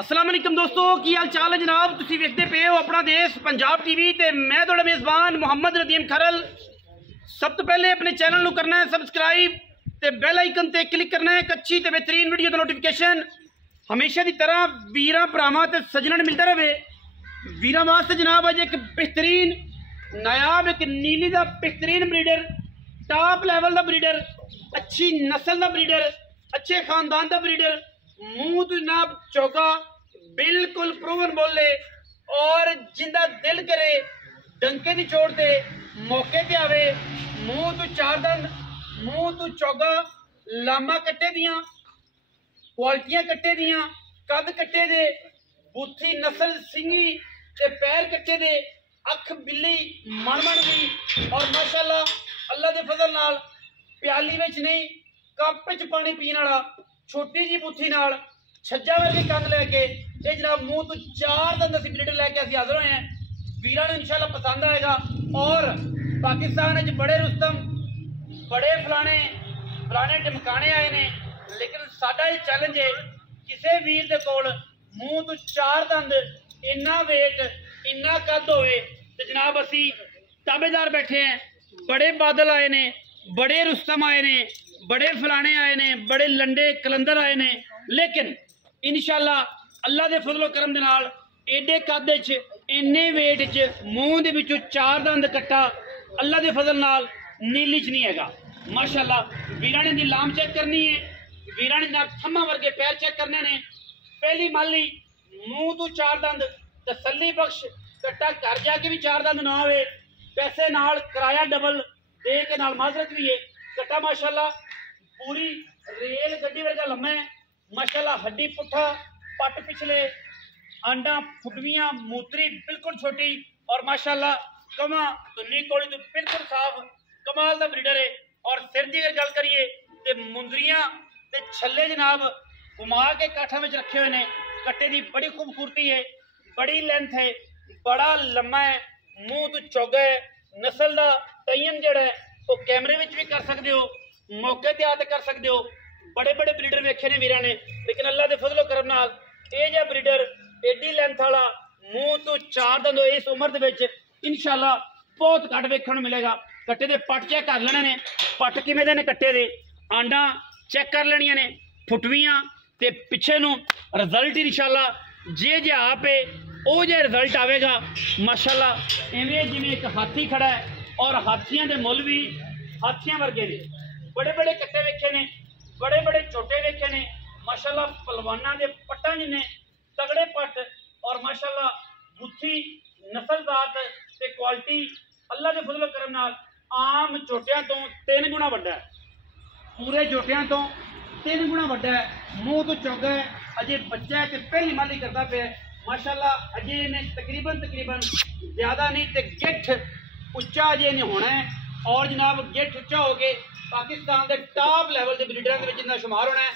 अस्सलाम वालेकुम दोस्तों, की हाल चाल है जनाब। तुसी वेखदे पे हो अपना देश पंजाब टीवी ते मैं तुहाडा मेज़बान मोहम्मद नदीम खरल। सब तो पहले अपने चैनल नूं करना है सबसक्राइब ते बैल आइकन ते क्लिक करना है। एक अच्छी ते बेहतरीन वीडियो दा नोटिफिकेशन हमेशा की तरह वीरां भरावां ते सज्जणां मिलता रहे। वीरां वास्ते जनाब अज एक बेहतरीन नायाब एक नीली का बेहतरीन ब्रीडर, टॉप लैवल का ब्रीडर, अच्छी नस्ल का ब्रीडर, अच्छे खानदान का ब्रीडर, मुंह तो जनाब चौका, बिल्कुल प्रूवन बोले और जिंदा दिल करे डंके की चोट दे मौके ते आवे। मुंह तो चार दंद, मुंह तो चौगा, लामा कट्टे दियां, क्वालिटियां कट्टे दियां, कद कट्टे दे, बूथी नस्ल सिंगी ते पैर कट्टे दे, अख बिल्ली मन भी और माशाल्लाह अल्लाह दे फजल नाल प्याली विच नहीं कप विच पानी पीने वाला छोटी जी बूथी नाल छज्जा वर्गे कंद लैके ये जनाब मुंह तो चार दंद असीं ब्रीडर लैके असीं हाज़र होए हैं। वीरां नूं इंशाल्लाह पसंद आएगा। और पाकिस्तान विच बड़े रुस्तम बड़े फलाने टिमकाने आए ने, लेकिन साडा ये चैलेंज है किसी वीर दे कोल मुंह तो चार दंद इन्ना वेट इन्ना कद होवे ते जनाब असीं ताबेदार बैठे हैं। बड़े बादल आए ने, बड़े रुस्तम आए ने, बड़े फलाने आए ने, बड़े लंडे कलंदर आए ने, लेकिन इंशाल्लाह अल्लाह दे फजलो करम दे नाल एडे कद च इन्ने वेट च मूँह दे विचों चार दंद कट्टा अल्लाह दे फजल नाल नीली च नहीं हैगा। माशाल्लाह वीरां ने दी लाम चेक करनी है, वीरां ने थम्मा वर्गे पैर चेक करने ने। पहली माली मूँह तो चार दंद तसल्ली बख्श कट्टा घर जाके भी चार दंद ना होवे, पैसे नाल किराया डबल दे के नाल माजरत भी है। कट्टा माशाल्लाह पूरी रेल गड्डी वर्गा लम्मा है। माशाल्लाह हड्डी पुट्ठा, पट पिछले, आंडा फुटवियां, मूत्री बिल्कुल छोटी और माशाल्लाह कमा धुन्नी कोली तो बिल्कुल साफ कमाल का ब्रीडर है। और सिर की अगर गल करिए तो मुंदरियां ते छल्ले जनाब घुमा के काठा में रखे हुए ने। कट्टे की बड़ी खूबसूरती है, बड़ी लेंथ है, बड़ा लम्मा है, मुंह तो चौगा है। नस्ल का तयन जड़ा है वो कैमरे में भी कर सकते हो, मौके ते आते कर सकते हो। बड़े बड़े ब्रीडर वेखे ने वीरां ने, लेकिन अल्लाह के फजलो करम नाल ये जिहा ब्रीडर एडी लेंथ वाला मुंह तो चार दंद इस उम्र दे विच इंशाल्लाह बहुत घट वेखण नूं मिलेगा। कट्टे दे पट चेक कर लेने ने, पट किवें दे ने कट्टे दे, आंडा चेक कर लेनियां ने, फुटवियां ते पिछे नूं रिजल्ट इंशाल्लाह जे जे आप है वो जो रिजल्ट आएगा। माशाल्लाह इवें जिवें एक हाथी खड़ा है और हाथियों के मुल भी हाथियों वर्गे ने। बड़े बड़े कट्टे वेखे ने, बड़े बड़े छोटे वेखे ने। माशाल्लाह पलवाना के पट्टा जिन्हें तगड़े पट और माशाल्लाह बुथी नस्लजात ते क्वालिटी अल्लाह के फजलो करम नाल आम झोटियां तो 3 गुणा वड्डा है, पूरे झोटियां तो 3 गुणा वड्डा है। मुंह तो चौगा है, अजे बच्चा है तो पहली माली करता पे माशाल्लाह। अजे ने तकरीबन ज्यादा नहीं तो गिठ उच्चा अजे नहीं होना है। और जनाब गिठ उच्चा हो गए पाकिस्तान के टॉप लैवल के ब्रीडर के शुमार होना है।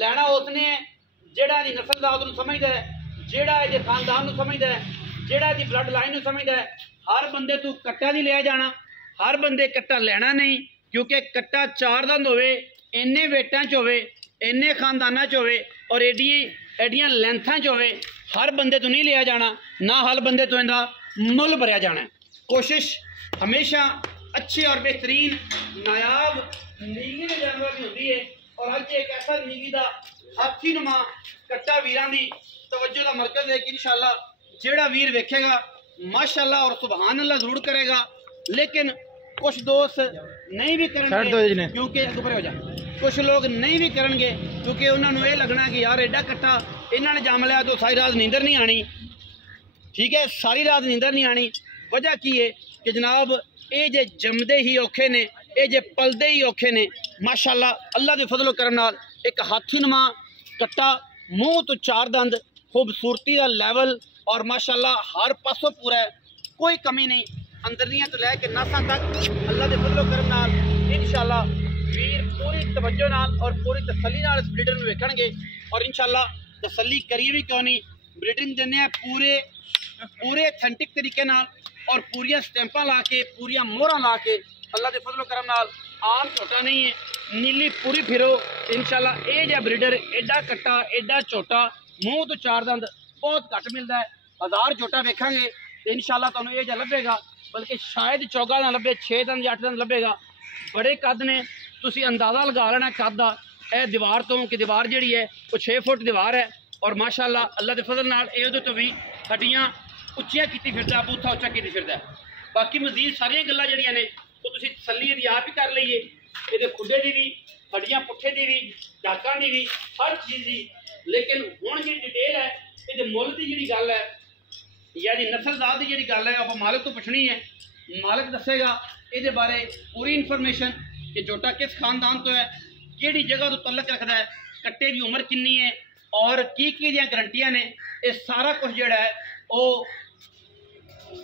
लैना उसने है जेड़ा दी नस्ल जात नूं समझदा है, जेड़ा इहदे खानदान नूं समझदा है, जेड़ा दी ब्लड लाइन नूं समझदा है। हर बंदे तू कट्टा नहीं लिया जाना, हर बंदे कट्टा लेना नहीं, क्योंकि कट्टा चार दंद होवे, इन्ने वेटां च होवे, इन्ने खानदानां च होवे और एडियां लेंथां च होवे, हर बंदे तो नहीं लिया जाना, ना हर बंदे तो इनका मुल भरिया जाना है। कोशिश हमेशा अच्छे और बेहतरीन नायाब नीली के जानवर की होती है। और अज एक ऐसा नीली का हाथी नुमा कट्टा वीरां दी तवज्जो का मरकज है कि इंशाल्लाह जेड़ा वीर वेखेगा माशाल्लाह और सुबहान अल्लाह जरूर करेगा। लेकिन कुछ दोस्त नहीं भी करेंगे, क्योंकि ऊपर हो जाए, कुछ लोग नहीं भी करेंगे क्योंकि उन्होंने ये लगना कि यार एडा कट्टा इन्होंने जम लिया तो सारी रात नींदर नहीं आनी। ठीक है, सारी रात नींदर नहीं आनी। वजह की है कि जनाब ये जे जमदे ही औखे ने, ये जे पलदे ही औखे ने। माशाल्लाह अल्लाह के फजलो करम नाल एक हाथी नुमा कट्टा, मुँह तो चार दंद, खूबसूरती का लैवल और माशाल्लाह हर पासों पूरा है, कोई कमी नहीं। अंदरियां तो लैके नासा तक अल्लाह के फजलो करम नाल इंशाल्लाह वीर पूरी तवज्जो नाल और पूरी तसल्ली नाल इस ब्रीडर में वेखणगे। और इंशाल्लाह तसल्ली करिए भी क्यों नहीं, ब्रीडिंग देने पूरे एथेंटिक तरीके नाल और पूरिया स्टैंपा ला के, पूरिया मोहरा ला के अल्लाह के फजलो करम नाल। आम छोटा नहीं है, नीली पूरी फिरो इंशाल्लाह। ये जो ब्रीडर एडा कट्टा एडा छोटा मूँह तो चार दंद बहुत घट मिलता है। 1000 झोटा वेखांगे तो इंशाल्लाह तुहानूं ये जिहा लभेगा, बल्कि शायद चौगा ना लभे, 6 दंद या 8 दंद लभेगा। बड़े कद ने, तुसीं अंदाज़ा लगा लेना कद दा। यह दीवार तो कि दीवार जिहड़ी है वो 6 फुट दीवार है और माशाअल्लाह अल्लाह के फजल नाल इहदे तो भी हड्डियां उच्चियां कीती फिरदा, बूथा उच्चा कीती फिरदा। बाकी मजीद सारियां गल्लां जिहड़ियां ने वो तुसीं तसल्ली दी आप ही कर लईए। इहदे खुडे दी भी, हड्डियां पुट्ठे दी भी, डाकां दी भी, हर चीज़ दी। लेकिन हुण जिहड़ी डिटेल है इहदे मुੱਲ दी जिहड़ी गल है या जी नस्लदार की जी गल है आप मालिक तो पुछनी है। मालिक दसेगा ये बारे पूरी इन्फॉर्मेशन कि झोटा किस खानदान तो है, कि जगह तो तलक रखता है, कट्टे की उम्र कितनी है और की गारंटियां ने। ये सारा कुछ जोड़ा है वो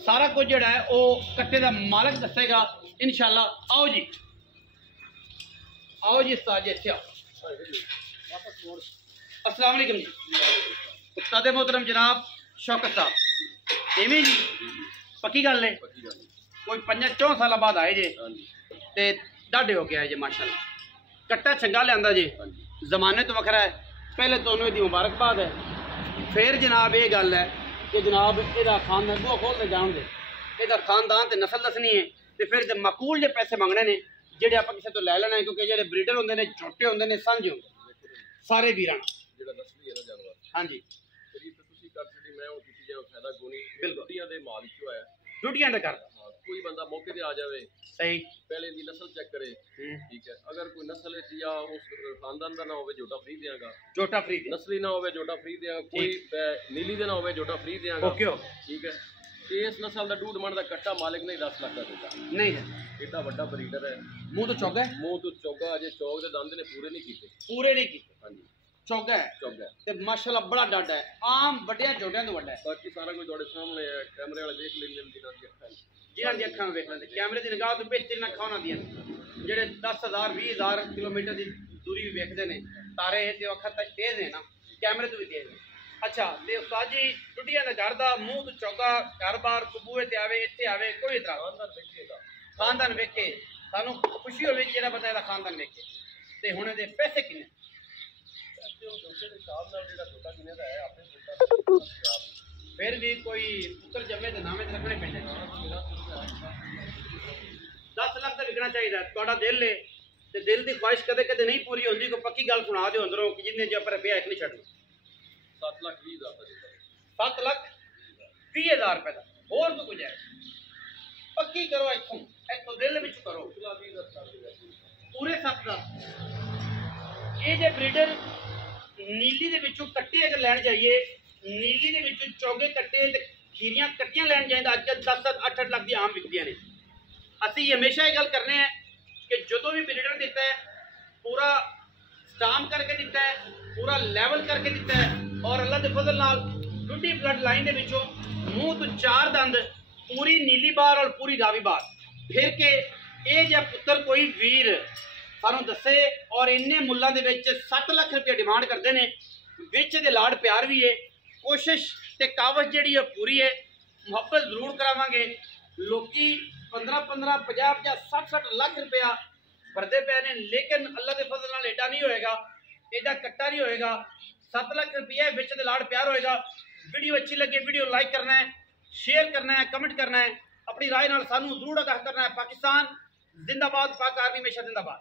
सारा कुछ जोड़ा है वो कट्टे का मालिक दसेगा इंशाल्लाह। आओ जी, आओ जी उस्ताद जी, इत्थे आओ। अस्सलाम वालेकुम जी। उस्ताद मोहतरम जनाब शौकत साहब एवं जी, पक्की गल है कोई 5-4 साल बाद आए जे ते डाढ़े हो के आए जे माशाल्लाह। कट्टा चंगा लिया जी, जमाने तो वखरा है। पहले तो उन्होंने मुबारकबाद है। फिर जनाब ये गल है कि जनाब यदा खानदान बुआ खोल के जान दे, यदा खानदान ते नस्ल दसनी है तो फिर माकूल जे पैसे मंगने ने जेडे आप किसी तो लै लेना है, क्योंकि जेडे ब्रीडर होंगे ने छोटे होंगे ने सांझे होंगे सारे वीरां। हाँ जी ड्यूटियां तो कर कोई बंदा मौके पे आ जाए, सही पहले दी नस्ल चेक करे, ठीक है। अगर कोई नस्ल या उस खानदान का ना हो झोटा फ्री देगा, झोटा फ्री नस्ली ना हो झोटा फ्री देगा, कोई नीली दे ना हो झोटा फ्री देगा, ठीक है। इस नस्ल का 2.5 मन का कट्टा मालिक ने 10 लाख का देता नहीं है। एडा बड़ा ब्रीडर है। मुंह तो चौगा है, मुंह तो चौगा अजे चौक के दंद ने पूरे नहीं किए, पूरे नहीं किए। हाँ जी चौगा है, चौगा है ते माशाल्लाह बड़ा डट है, आम बड़िया झोटियां तो बड़ा है। बाकी सारा कुछ थोड़े सामने है, कैमरे वाले देख लेंगे जिन्हां दी अखां वेख लेंदे, कैमरे दी निगाह तो बेहतरीन अखां होना दियां जेडे 10,000 20,000 किलोमीटर की दूरी भी वेखते हैं। तारे ते अखां तेज है ना, कैमरे तो भी तेज है। अच्छा ते उस्ताद जी टुटिया ने घर दा मुंह तो चौगा घर बार कबूए ते आवे इत्थे आवे कोई इतरा खानदान वेखे सानू खुशी होवे जेड़ा बंदा दा खानदान वेखे। ते हुण दे पैसे किन्ने फिर भी कोई पुत्र जमे तो नामे रखने पैंदे 10 लाख का विकना चाहिए। थोड़ा दिल है तो दिल की ख्वाहिश कदे कदे नहीं पूरी होती, कोई पक्की गल सुना दो अंदरों कि जिन्हें जो पर ब्याह नहीं छड़ना। 7,20,000 रुपए का होर तो कुछ है पक्की करो, इतों इतों दिल में करो पूरे 7 लाख। ये जो ब्रीडर नीली दे विचों कट्टे अगर लैन जाइए, नीली दे विचों चौगे कट्टे ते खीरियां कट्टियां लैन जाए तो अजकल 10-8 लाख की आम विकदियां ने। असी हमेशा ये गल करने हैं कि जो भी ब्रीडर दिता है पूरा स्टाम करके दिता है, पूरा लैवल करके दिता है और अल्लाह के फजल नाल टुटी ब्लड लाइन के विचों मुँह तो 4 दंद पूरी नीली बार और पूरी रावी बार फिर के ये जो पुत्र कोई वीर सानू दसे और इन्ने मुल्लां दे विच 7 लाख रुपया डिमांड करते हैं। विच दे लाड़ प्यार भी है, कोशिश ते कावश जिहड़ी है पूरी है, मुहब्बत जरूर करावांगे। लोकी 15-15, 50-50, 60-60 लाख रुपया भरते पे ने, लेकिन अल्लाह के फजल नाल एडा नहीं होएगा, एडा कट्टा नहीं होएगा। 7 लाख रुपया विच दे लाड़ प्यार होएगा। वीडियो अच्छी लगे वीडियो लाइक करना है, शेयर करना है, कमेंट करना है, अपनी राय नाल सानू जरूर आगाह करना है। पाकिस्तान जिंदाबाद, पाक आर्मी हमेशा जिंदाबाद।